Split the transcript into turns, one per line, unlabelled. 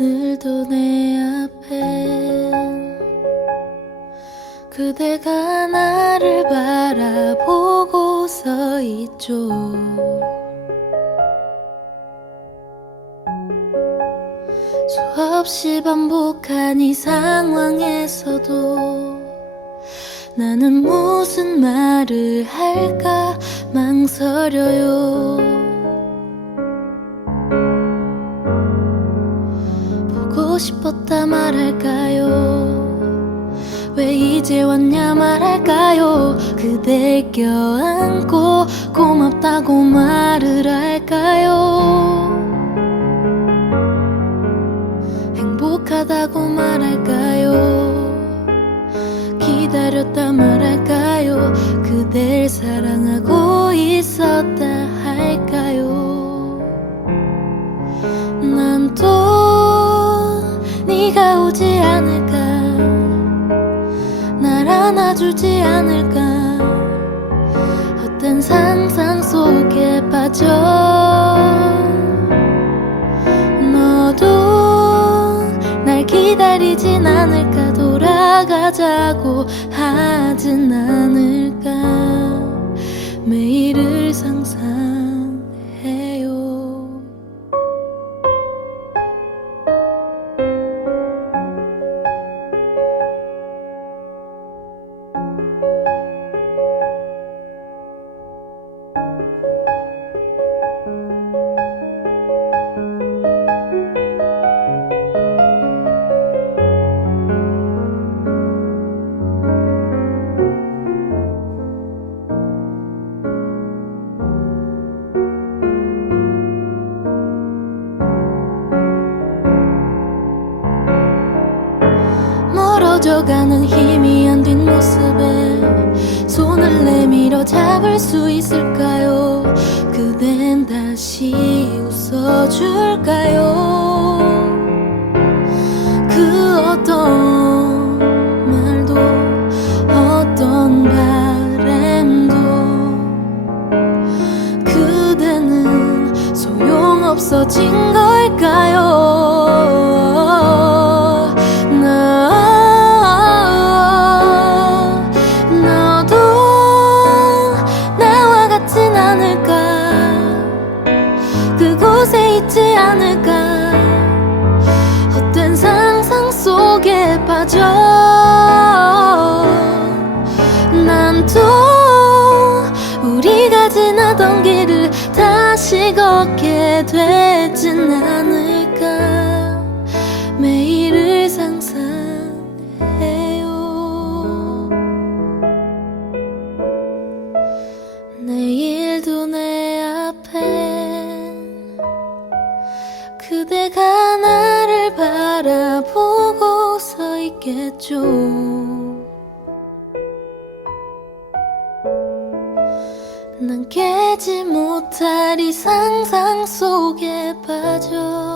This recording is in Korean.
오늘도 내 앞엔 그대가 나를 바라보고 서 있죠. 수없이 반복한 이 상황에서도 나는 무슨 말을 할까 망설여요 싶었다 말할까요? 왜 이제 왔냐 말할까요? 그댈 껴안고 고맙다고 말을 할까요? 행복하다고 말할까요? 기다렸다 말할까요 네가 오지 않을까? 날 안아주지 않을까? 헛된 상상 속에 빠져? 너도 날 기다리진 않을까? 돌아가자고 하진 않을까? 매일을 상상 멀어져가는 희미한 뒷모습에 손을 내밀어 잡을 수 있을까요? 그댄 다시 웃어줄까요? 그 어떤 말도 어떤 바램도 그대는 소용없어진 걸까요? 있지 않을까? 헛된 상상 속에 빠져? 난 또 우리가 지나던 길을 다시 걷게 되진 않을 그대가 나를 바라보고 서 있겠죠. 난 깨지 못할 이 상상 속에 빠져